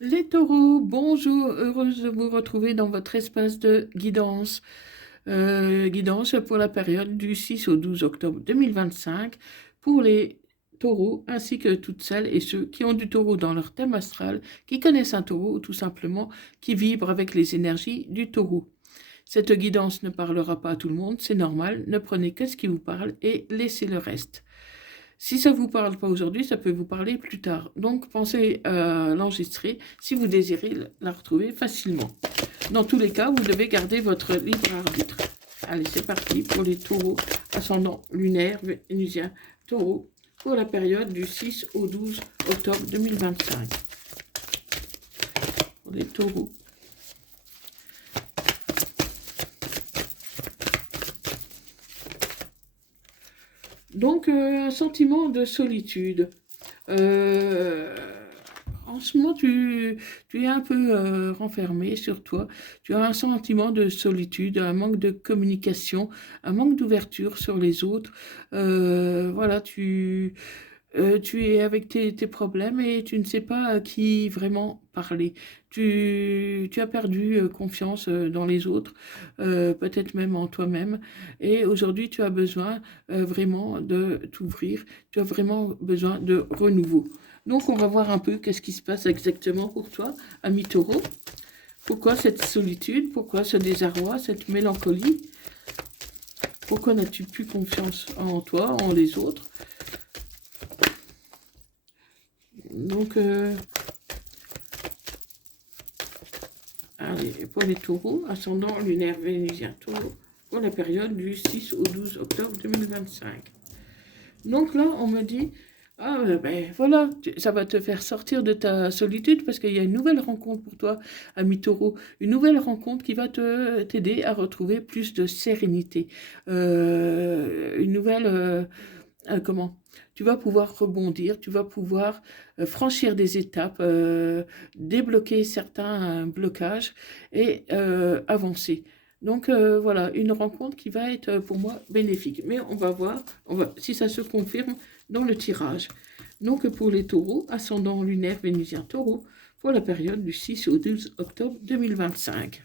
Les taureaux, bonjour, heureuse de vous retrouver dans votre espace de guidance. Guidance pour la période du 6 au 12 octobre 2025 pour les taureaux ainsi que toutes celles et ceux qui ont du taureau dans leur thème astral, qui connaissent un taureau ou tout simplement qui vibrent avec les énergies du taureau. Cette guidance ne parlera pas à tout le monde, c'est normal, ne prenez que ce qui vous parle et laissez le reste. Si ça ne vous parle pas aujourd'hui, ça peut vous parler plus tard. Donc pensez à l'enregistrer si vous désirez la retrouver facilement. Dans tous les cas, vous devez garder votre libre arbitre. Allez, c'est parti pour les taureaux, ascendant lunaire, vénusien, taureau, pour la période du 6 au 12 octobre 2025. Pour les taureaux. Donc, un sentiment de solitude. Euh, En ce moment, tu es un peu renfermé sur toi. Tu as un sentiment de solitude, un manque de communication, un manque d'ouverture sur les autres. Voilà, tu es avec tes problèmes et tu ne sais pas à qui vraiment parler. Tu as perdu confiance dans les autres, peut-être même en toi-même. Et aujourd'hui, tu as besoin vraiment de t'ouvrir. Tu as vraiment besoin de renouveau. Donc, on va voir un peu qu'est-ce qui se passe exactement pour toi, ami taureau. Pourquoi cette solitude? Pourquoi ce désarroi, cette mélancolie? Pourquoi n'as-tu plus confiance en toi, en les autres? Donc, allez, pour les taureaux, ascendant lunaire vénusien taureau, pour la période du 6 au 12 octobre 2025. Donc là, on me dit, ah ben voilà, ça va te faire sortir de ta solitude parce qu'il y a une nouvelle rencontre pour toi, ami taureau, une nouvelle rencontre qui va t'aider à retrouver plus de sérénité. Une nouvelle, comment? Tu vas pouvoir rebondir, tu vas pouvoir franchir des étapes, débloquer certains blocages et avancer. Donc voilà, une rencontre qui va être pour moi bénéfique. Mais on va voir si ça se confirme dans le tirage. Donc pour les taureaux, ascendant lunaire vénusien taureau, pour la période du 6 au 12 octobre 2025.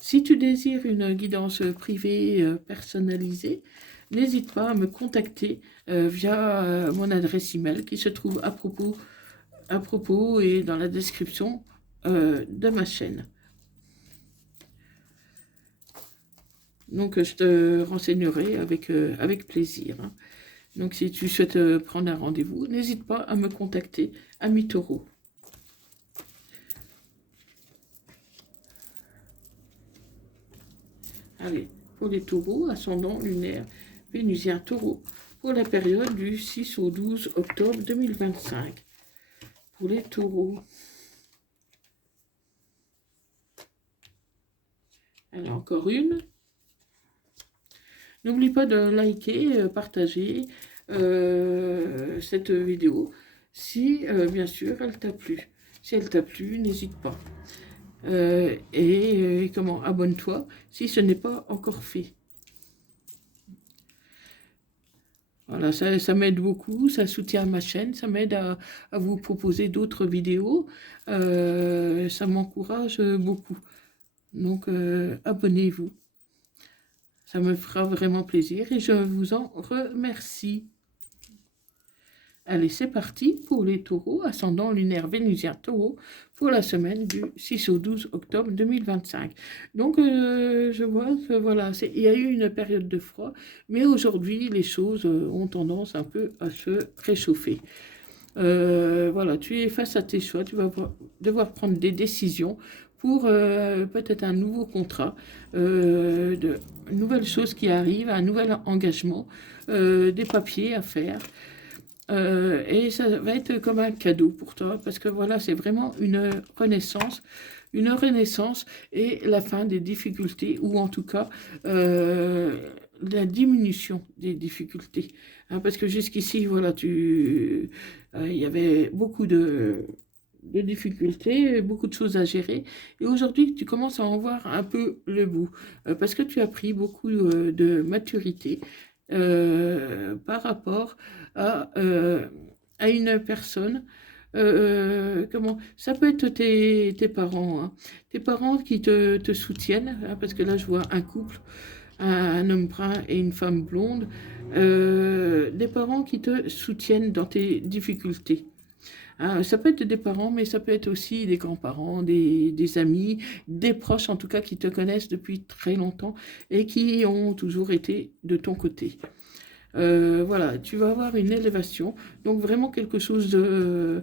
Si tu désires une guidance privée personnalisée, n'hésite pas à me contacter via mon adresse email qui se trouve à propos et dans la description de ma chaîne. Donc, je te renseignerai avec plaisir. Hein. Donc, si tu souhaites prendre un rendez-vous, n'hésite pas à me contacter, ami taureau. Allez, pour les taureaux, ascendant lunaire, vénusien taureau, pour la période du 6 au 12 octobre 2025. Pour les taureaux. Alors, encore une. N'oublie pas de liker, partager cette vidéo si, bien sûr, elle t'a plu. Si elle t'a plu, n'hésite pas. Et comment, abonne-toi si ce n'est pas encore fait. Voilà, ça m'aide beaucoup, ça soutient ma chaîne, ça m'aide à vous proposer d'autres vidéos. Ça m'encourage beaucoup. Donc, abonnez-vous. Ça me fera vraiment plaisir et je vous en remercie. Allez, c'est parti pour les taureaux, ascendant lunaire vénusien taureau, pour la semaine du 6 au 12 octobre 2025. Donc, je vois que voilà, il y a eu une période de froid, mais aujourd'hui, les choses ont tendance un peu à se réchauffer. Voilà, tu es face à tes choix, tu vas devoir prendre des décisions pour peut-être un nouveau contrat, une nouvelle chose qui arrive, un nouvel engagement, des papiers à faire. Et ça va être comme un cadeau pour toi, parce que voilà, c'est vraiment une renaissance et la fin des difficultés, ou en tout cas la diminution des difficultés. Hein, parce que jusqu'ici, voilà, il y avait beaucoup de difficultés, beaucoup de choses à gérer. Et aujourd'hui, tu commences à en voir un peu le bout, parce que tu as pris beaucoup de maturité par rapport à une personne comment, ça peut être tes parents, hein. Tes parents qui te soutiennent, hein, parce que là je vois un couple, un homme brun et une femme blonde, des parents qui te soutiennent dans tes difficultés. Hein, ça peut être des parents, mais ça peut être aussi des grands-parents, des amis, des proches en tout cas qui te connaissent depuis très longtemps et qui ont toujours été de ton côté. Voilà, tu vas avoir une élévation, donc vraiment quelque chose de,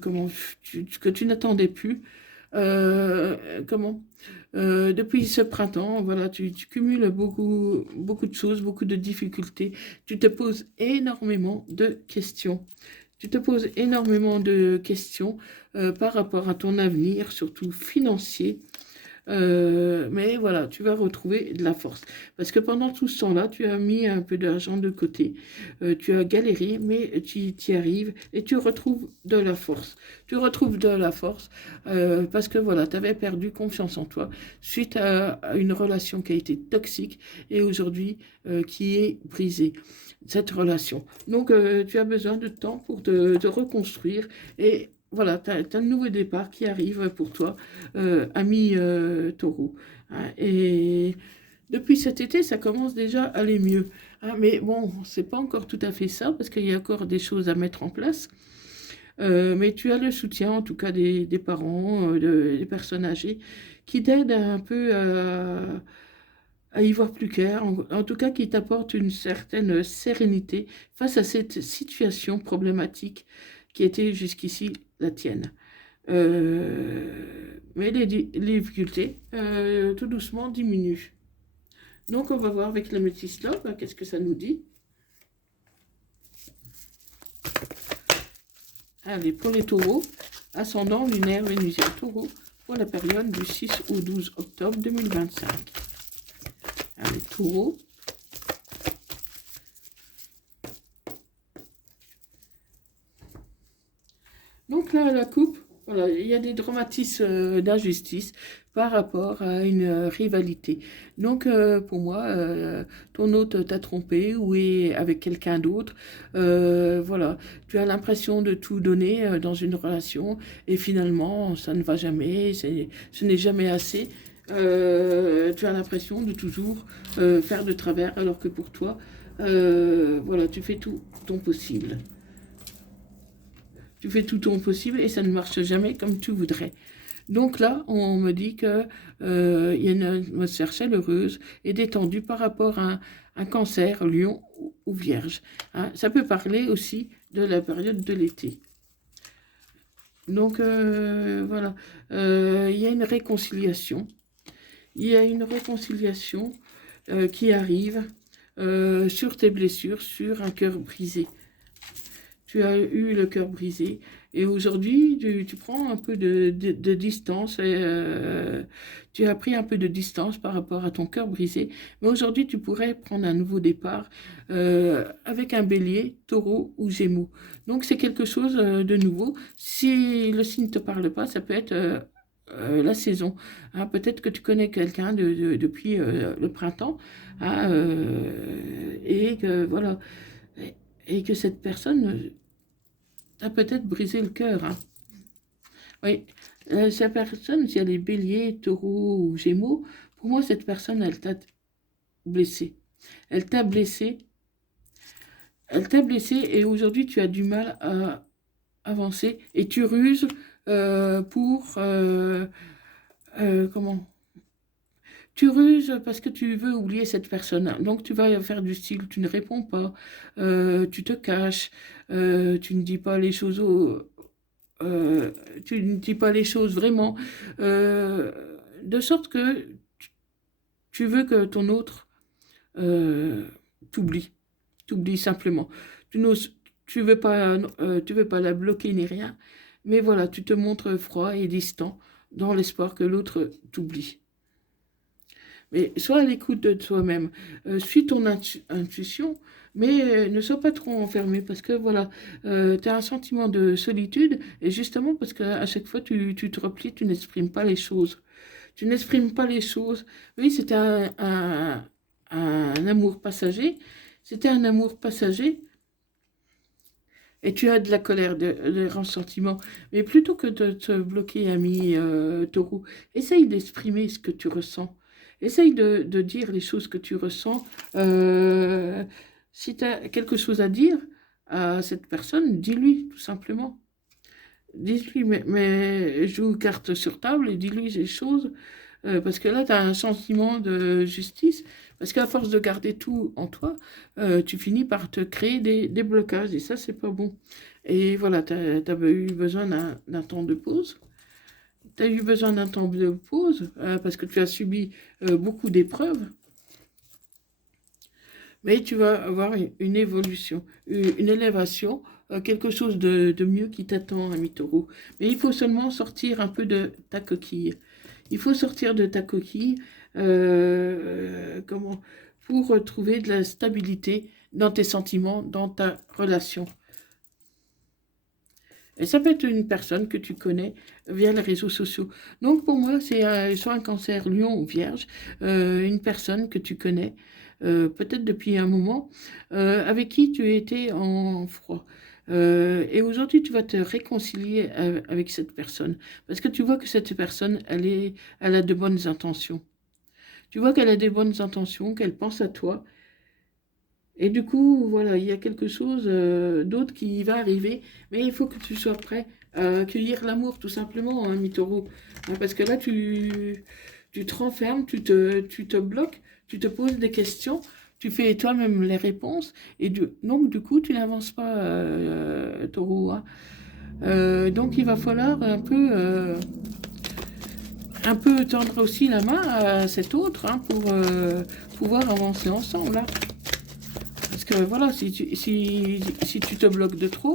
comment, que tu n'attendais plus. Comment depuis ce printemps, voilà, tu cumules beaucoup de choses, beaucoup de difficultés. Tu te poses énormément de questions. Tu te poses énormément de questions par rapport à ton avenir, surtout financier. Mais voilà, tu vas retrouver de la force. Parce que pendant tout ce temps-là, tu as mis un peu d'argent de côté. Tu as galéré, mais tu y arrives et tu retrouves de la force. Tu retrouves de la force parce que voilà, tu avais perdu confiance en toi suite à une relation qui a été toxique et aujourd'hui qui est brisée, cette relation. Donc, tu as besoin de temps pour te reconstruire et voilà, tu as un nouveau départ qui arrive pour toi, ami taureau. Hein. Et depuis cet été, ça commence déjà à aller mieux. Hein. Mais bon, c'est pas encore tout à fait ça, parce qu'il y a encore des choses à mettre en place. Mais tu as le soutien, en tout cas, des parents, des personnes âgées, qui t'aident un peu à y voir plus clair, en tout cas qui t'apportent une certaine sérénité face à cette situation problématique qui était jusqu'ici la tienne. Mais les difficultés, tout doucement, diminuent. Donc, on va voir avec le Métis Love, qu'est-ce que ça nous dit. Allez, pour les taureaux, ascendant lunaire vénusien taureau, pour la période du 6 au 12 octobre 2025. Allez, taureau. Donc là, la coupe, voilà, il y a des dramatismes d'injustice par rapport à une rivalité. Donc pour moi, ton hôte t'a trompé ou est avec quelqu'un d'autre. Voilà, tu as l'impression de tout donner dans une relation et finalement, ça ne va jamais, ce n'est jamais assez. Tu as l'impression de toujours faire de travers alors que pour toi, voilà, tu fais tout ton possible. Tu fais tout ton possible et ça ne marche jamais comme tu voudrais. Donc là, on me dit qu'il y a une atmosphère chaleureuse et détendue par rapport à un cancer, lion ou vierge. Hein. Ça peut parler aussi de la période de l'été. Donc voilà, il y a une réconciliation. Il y a une réconciliation qui arrive sur tes blessures, sur un cœur brisé. Tu as eu le cœur brisé et aujourd'hui tu prends un peu de distance et tu as pris un peu de distance par rapport à ton cœur brisé, mais aujourd'hui tu pourrais prendre un nouveau départ avec un bélier, taureau ou gémeaux. Donc c'est quelque chose de nouveau. Si le signe ne te parle pas, ça peut être la saison. Hein. Peut-être que tu connais quelqu'un depuis le printemps, hein, et que voilà, et que cette personne t'as peut-être brisé le cœur. Hein. Oui, cette personne, si elle est bélier, taureau ou gémeaux, pour moi, cette personne, elle t'a blessé. Elle t'a blessé. Elle t'a blessé et aujourd'hui, tu as du mal à avancer et tu ruses pour... comment tu ruses parce que tu veux oublier cette personne. Donc tu vas faire du style, tu ne réponds pas, tu te caches, tu ne dis pas les choses euh, tu ne dis pas les choses vraiment, euh, de sorte que tu veux que ton autre euh, t'oublie, t'oublie simplement. Tu n'oses, tu veux pas la bloquer ni rien, mais voilà, tu te montres froid et distant dans l'espoir que l'autre t'oublie. Mais sois à l'écoute de toi-même. Suis ton intuition, mais ne sois pas trop enfermé parce que voilà, tu as un sentiment de solitude et justement parce qu'à chaque fois tu te replies, tu n'exprimes pas les choses. Tu n'exprimes pas les choses. Oui, c'était un amour passager. C'était un amour passager Et tu as de la colère, de ressentiment. Mais plutôt que de te bloquer, ami taureau, essaye d'exprimer ce que tu ressens. Essaye de dire les choses que tu ressens. Si tu as quelque chose à dire à cette personne, dis-lui tout simplement. Dis-lui, mais joue carte sur table et dis-lui les choses. Parce que là, tu as un sentiment de justice. Parce qu'à force de garder tout en toi, tu finis par te créer des blocages. Et ça, c'est pas bon. Et voilà, tu as eu besoin d'un temps de pause. Tu as eu besoin d'un temps de pause parce que tu as subi beaucoup d'épreuves. Mais tu vas avoir une évolution, une élévation, quelque chose de mieux qui t'attend, ami taureau. Mais il faut seulement sortir un peu de ta coquille. Il faut sortir de ta coquille comment, pour retrouver de la stabilité dans tes sentiments, dans ta relation. Et ça peut être une personne que tu connais via les réseaux sociaux. Donc pour moi, c'est soit un cancer, lion ou vierge, une personne que tu connais, peut-être depuis un moment, avec qui tu étais en froid. Et aujourd'hui, tu vas te réconcilier avec cette personne. Parce que tu vois que cette personne, elle a de bonnes intentions. Tu vois qu'elle a des bonnes intentions, qu'elle pense à toi. Et du coup, voilà, il y a quelque chose d'autre qui va arriver, mais il faut que tu sois prêt à accueillir l'amour, tout simplement, hein, Mitoro. Parce que là, tu te renfermes, tu te bloques, tu te poses des questions, tu fais toi-même les réponses, et donc, du coup, tu n'avances pas, Taureau. Hein. Donc, il va falloir un peu tendre aussi la main à cet autre hein, pour pouvoir avancer ensemble. Hein. Parce que voilà, si tu te bloques de trop,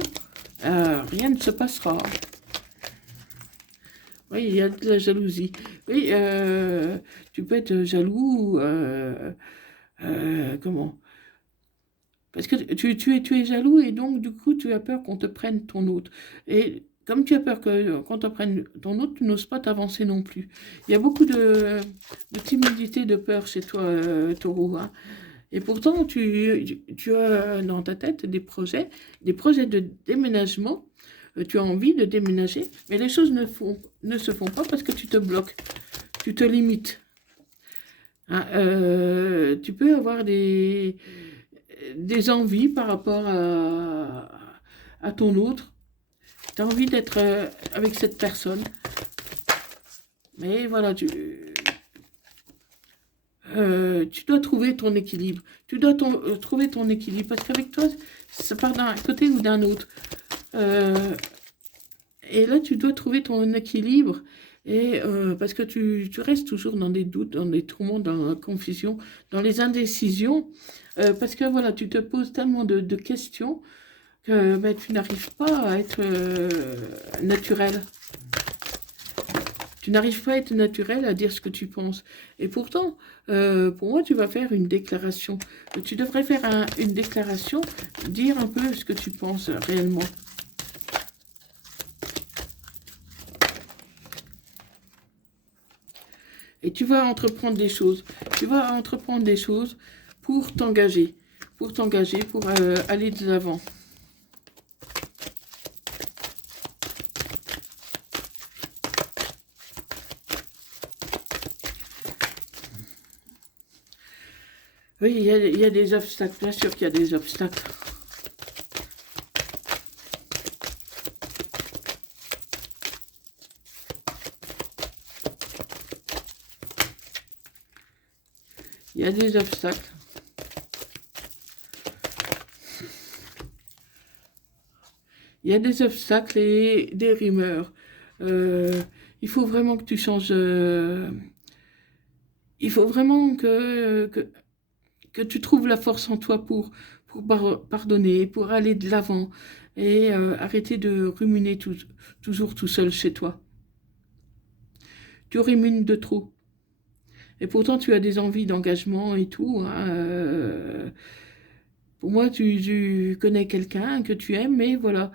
rien ne se passera. Oui, il y a de la jalousie. Oui, tu peux être jaloux. Comment? Parce que tu es jaloux et donc du coup tu as peur qu'on te prenne ton autre. Et comme tu as peur qu'on te prenne ton autre, tu n'oses pas t'avancer non plus. Il y a beaucoup de timidité, de peur chez toi, Taureau. Hein. Et pourtant, tu as dans ta tête des projets de déménagement. Tu as envie de déménager, mais les choses ne se font pas parce que tu te bloques, tu te limites. Hein, tu peux avoir des envies par rapport à ton autre. Tu as envie d'être avec cette personne. Mais voilà, tu dois trouver ton équilibre. Tu dois trouver ton équilibre. Parce qu'avec toi, ça part d'un côté ou d'un autre. Et là, tu dois trouver ton équilibre. Et parce que tu restes toujours dans des doutes, dans des tourments, dans la confusion, dans les indécisions. Parce que voilà, tu te poses tellement de questions que ben, tu n'arrives pas à être naturel. Tu n'arrives pas à être naturel à dire ce que tu penses. Et pourtant, pour moi, tu vas faire une déclaration. Tu devrais faire une déclaration, dire un peu ce que tu penses réellement. Et tu vas entreprendre des choses. Tu vas entreprendre des choses pour t'engager. Pour aller de l'avant. Oui, il y a des obstacles. Bien sûr qu'il y a des obstacles. Il y a des obstacles. Il y a des obstacles et des rumeurs. Il faut vraiment que tu changes. Il faut vraiment que tu trouves la force en toi pour pardonner, pour aller de l'avant et arrêter de ruminer toujours tout seul chez toi. Tu rumines de trop. Et pourtant, tu as des envies d'engagement et tout. Hein, pour moi, tu connais quelqu'un que tu aimes, mais voilà,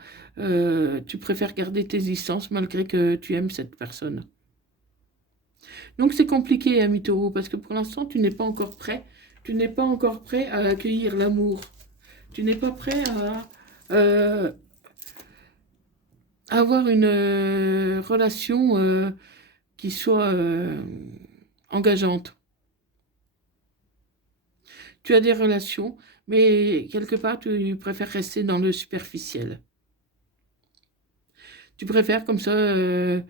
tu préfères garder tes distances malgré que tu aimes cette personne. Donc c'est compliqué, ami Taureau, parce que pour l'instant, tu n'es pas encore prêt. Tu n'es pas encore prêt à accueillir l'amour. Tu n'es pas prêt à avoir une relation qui soit engageante. Tu as des relations, mais quelque part, tu préfères rester dans le superficiel. Tu préfères comme ça, ben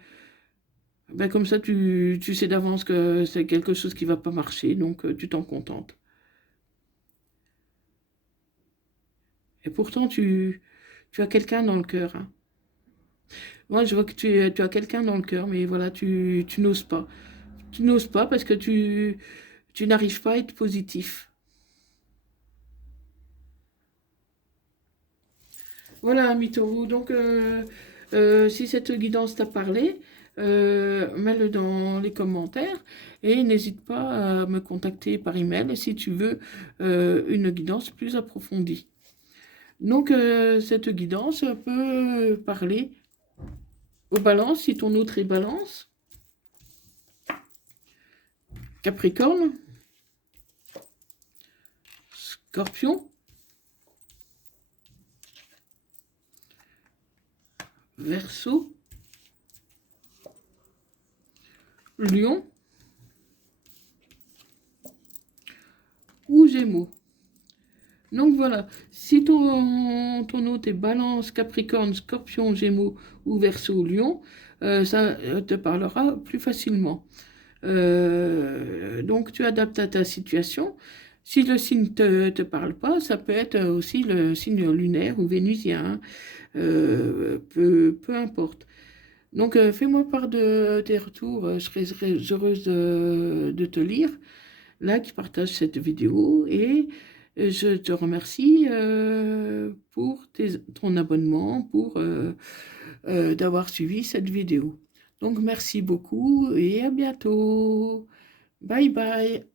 comme ça, tu sais d'avance que c'est quelque chose qui va pas marcher, donc tu t'en contentes. Et pourtant, tu as quelqu'un dans le cœur, hein. Moi, je vois que tu as quelqu'un dans le cœur, mais voilà, tu n'oses pas. Tu n'oses pas parce que tu n'arrives pas à être positif. Voilà, Mitoro. Donc, si cette guidance t'a parlé, mets-le dans les commentaires et n'hésite pas à me contacter par email si tu veux une guidance plus approfondie. Donc, cette guidance peut parler aux balances, si ton autre est balance, Capricorne, Scorpion, Verseau, Lion ou Gémeaux. Donc voilà, si ton hôte est Balance, Capricorne, Scorpion, Gémeaux ou Verseau, Lion, ça te parlera plus facilement. Donc tu adaptes à ta situation. Si le signe ne te parle pas, ça peut être aussi le signe lunaire ou vénusien, hein. Peu importe. Donc fais-moi part de tes retours, je serai heureuse de te lire, là qui partage cette vidéo et je te remercie pour ton abonnement, pour d'avoir suivi cette vidéo. Donc merci beaucoup et à bientôt. Bye bye.